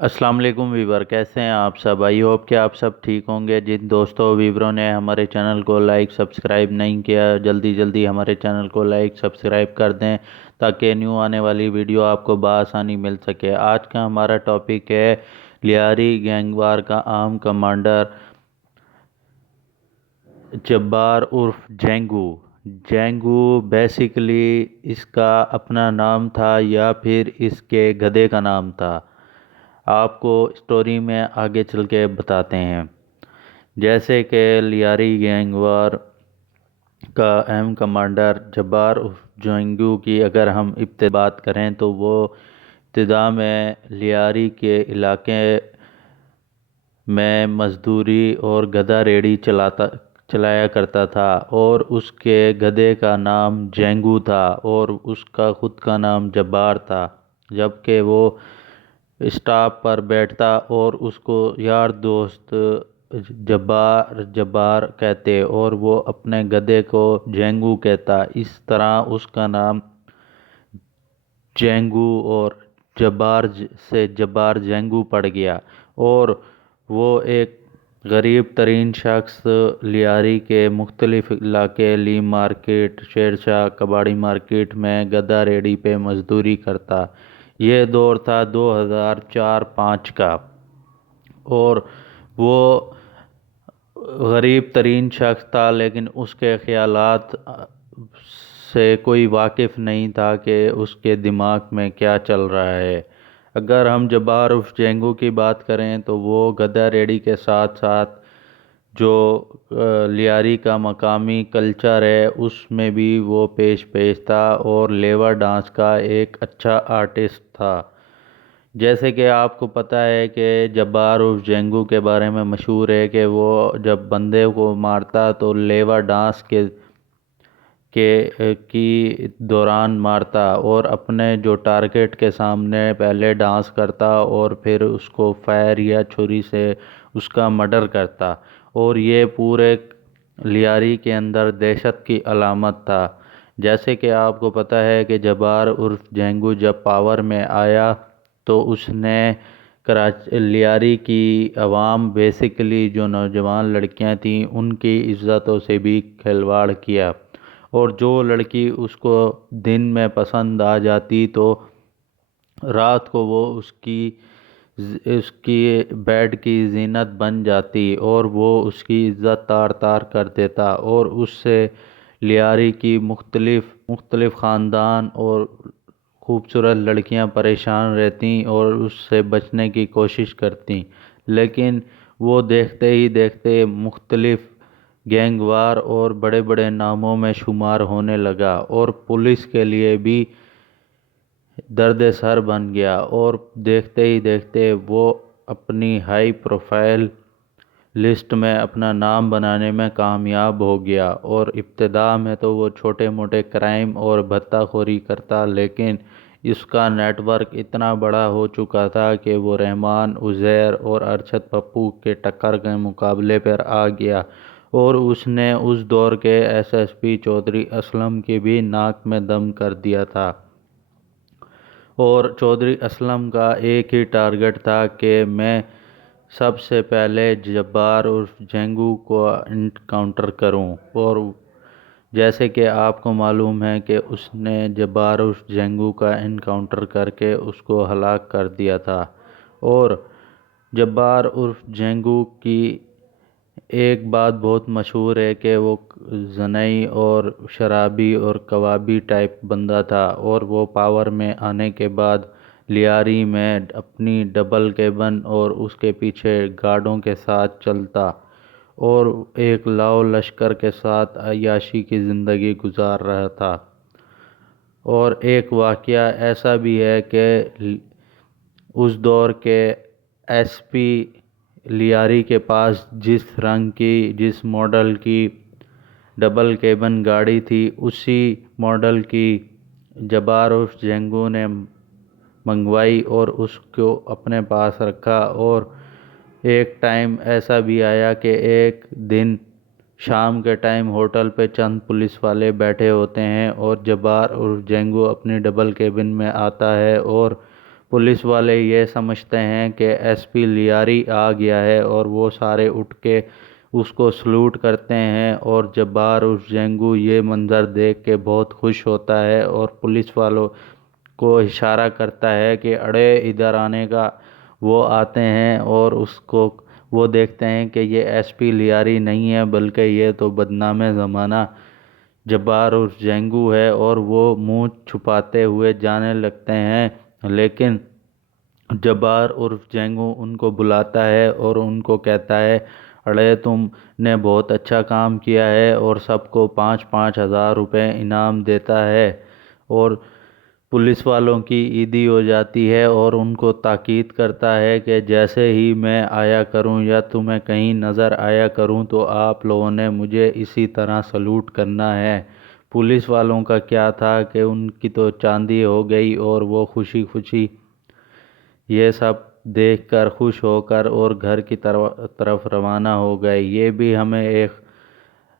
السلام علیکم ویور، کیسے ہیں آپ سب؟ آئی ہوپ کہ آپ سب ٹھیک ہوں گے۔ جن دوستوں ویوروں نے ہمارے چینل کو لائک سبسکرائب نہیں کیا، جلدی جلدی ہمارے چینل کو لائک سبسکرائب کر دیں تاکہ نیو آنے والی ویڈیو آپ کو بآسانی مل سکے۔ آج کا ہمارا ٹاپک ہے لیاری گینگ وار کا عام کمانڈر جبار عرف جینگو۔ جینگو بیسیکلی اس کا اپنا نام تھا یا پھر اس کے گدھے کا نام تھا، آپ کو اسٹوری میں آگے چل کے بتاتے ہیں۔ جیسے کہ لیاری گینگ وار کا اہم کمانڈر جبار جینگو کی اگر ہم بات کریں تو وہ ابتدا میں لیاری کے علاقے میں مزدوری اور گدھا ریڑھی چلایا کرتا تھا، اور اس کے گدھے کا نام جینگو تھا اور اس کا خود کا نام جبار تھا۔ جبکہ وہ اسٹاپ پر بیٹھتا اور اس کو یار دوست جبار جبار کہتے اور وہ اپنے گدھے کو جینگو کہتا۔ اس طرح اس کا نام جینگو اور جبار سے جبار جینگو پڑ گیا، اور وہ ایک غریب ترین شخص لیاری کے مختلف علاقے لی مارکیٹ، شیرشاہ کباڑی مارکیٹ میں گدھا ریڑھی پہ مزدوری کرتا۔ یہ دور تھا 2004-05 کا، اور وہ غریب ترین شخص تھا، لیکن اس کے خیالات سے کوئی واقف نہیں تھا کہ اس کے دماغ میں کیا چل رہا ہے۔ اگر ہم جبار عرف جینگو کی بات کریں تو وہ گدھا ریڑھی کے ساتھ ساتھ جو لیاری کا مقامی کلچر ہے اس میں بھی وہ پیش تھا، اور لیور ڈانس کا ایک اچھا آرٹسٹ تھا۔ جیسے کہ آپ کو پتہ ہے کہ جبار عرف جینگو کے بارے میں مشہور ہے کہ وہ جب بندے کو مارتا تو لیور ڈانس کی دوران مارتا، اور اپنے جو ٹارگٹ کے سامنے پہلے ڈانس کرتا اور پھر اس کو فائر یا چھری سے اس کا مرڈر کرتا، اور یہ پورے لیاری کے اندر دہشت کی علامت تھا۔ جیسے کہ آپ کو پتہ ہے کہ جبار عرف جینگو جب پاور میں آیا تو اس نے لیاری کی عوام بیسیکلی جو نوجوان لڑکیاں تھیں ان کی عزتوں سے بھی کھلواڑ کیا، اور جو لڑکی اس کو دن میں پسند آ جاتی تو رات کو وہ اس کی بیڈ کی زینت بن جاتی، اور وہ اس کی عزت تار تار کر دیتا، اور اس سے لیاری کی مختلف خاندان اور خوبصورت لڑکیاں پریشان رہتیں اور اس سے بچنے کی کوشش کرتیں۔ لیکن وہ دیکھتے ہی دیکھتے مختلف گینگ وار اور بڑے بڑے ناموں میں شمار ہونے لگا، اور پولیس کے لیے بھی درد سر بن گیا، اور دیکھتے ہی دیکھتے وہ اپنی ہائی پروفائل لسٹ میں اپنا نام بنانے میں کامیاب ہو گیا۔ اور ابتدا میں تو وہ چھوٹے موٹے کرائم اور بھتہ خوری کرتا، لیکن اس کا نیٹ ورک اتنا بڑا ہو چکا تھا کہ وہ رحمان، عزیر اور ارشد پپو کے ٹکر کے مقابلے پر آ گیا، اور اس نے اس دور کے S S P Chaudhry Aslam کی بھی ناک میں دم کر دیا تھا۔ اور چودھری اسلم کا ایک ہی ٹارگٹ تھا کہ میں سب سے پہلے جبار عرف جینگو کو انکاؤنٹر کروں، اور جیسے کہ آپ کو معلوم ہے کہ اس نے جبار عرف جینگو کا انکاؤنٹر کر کے اس کو ہلاک کر دیا تھا۔ اور جبار عرف جینگو کی ایک بات بہت مشہور ہے کہ وہ زنئی اور شرابی اور کبابی ٹائپ بندہ تھا، اور وہ پاور میں آنے کے بعد لیاری میں اپنی ڈبل کیبن اور اس کے پیچھے گارڈوں کے ساتھ چلتا، اور ایک لاؤ لشکر کے ساتھ عیاشی کی زندگی گزار رہا تھا۔ اور ایک واقعہ ایسا بھی ہے کہ اس دور کے ایس پی لیاری کے پاس جس رنگ کی جس ماڈل کی ڈبل کیبن گاڑی تھی اسی ماڈل کی جبار عرف جینگو نے منگوائی اور اس کو اپنے پاس رکھا۔ اور ایک ٹائم ایسا بھی آیا کہ ایک دن شام کے ٹائم ہوٹل پہ چند پولیس والے بیٹھے ہوتے ہیں، اور جبار عرف جینگو اپنی ڈبل کیبن میں آتا ہے اور پولیس والے یہ سمجھتے ہیں کہ ایس پی لیاری آ گیا ہے اور وہ سارے اٹھ کے اس کو سلوٹ کرتے ہیں، اور جبار عرف جینگو یہ منظر دیکھ کے بہت خوش ہوتا ہے اور پولیس والوں کو اشارہ کرتا ہے کہ اڑے ادھر آنے کا۔ وہ آتے ہیں اور اس کو وہ دیکھتے ہیں کہ یہ ایس پی لیاری نہیں ہے بلکہ یہ تو بدنام زمانہ جبار عرف جینگو ہے، اور وہ منہ چھپاتے ہوئے جانے لگتے ہیں، لیکن جبار عرف جینگو ان کو بلاتا ہے اور ان کو کہتا ہے اڑے تم نے بہت اچھا کام کیا ہے، اور سب کو 5,000 روپے انعام دیتا ہے، اور پولیس والوں کی عیدی ہو جاتی ہے اور ان کو تاکید کرتا ہے کہ جیسے ہی میں آیا کروں یا تمہیں کہیں نظر آیا کروں تو آپ لوگوں نے مجھے اسی طرح سلوٹ کرنا ہے۔ پولیس والوں کا کیا تھا کہ ان کی تو چاندی ہو گئی، اور وہ خوشی خوشی یہ سب دیکھ کر خوش ہو کر اور گھر کی طرف روانہ ہو گئے۔ یہ بھی ہمیں ایک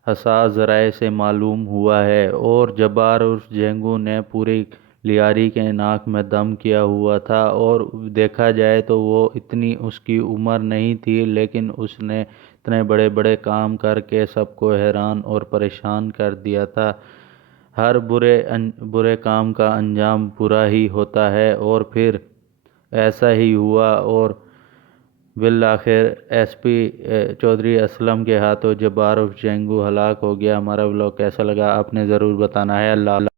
حساس ذرائع سے معلوم ہوا ہے، اور جبار عرف جینگو نے پوری لیاری کے ناک میں دم کیا ہوا تھا، اور دیکھا جائے تو وہ اتنی اس کی عمر نہیں تھی، لیکن اس نے اتنے بڑے بڑے کام کر کے سب کو حیران اور پریشان کر دیا تھا۔ ہر برے کام کا انجام برا ہی ہوتا ہے، اور پھر ایسا ہی ہوا، اور بالآخر ایس پی چودھری اسلم کے ہاتھوں جبار عرف جینگو ہلاک ہو گیا۔ ہمارا ولاگ کیسا لگا آپ نے ضرور بتانا ہے۔ اللہ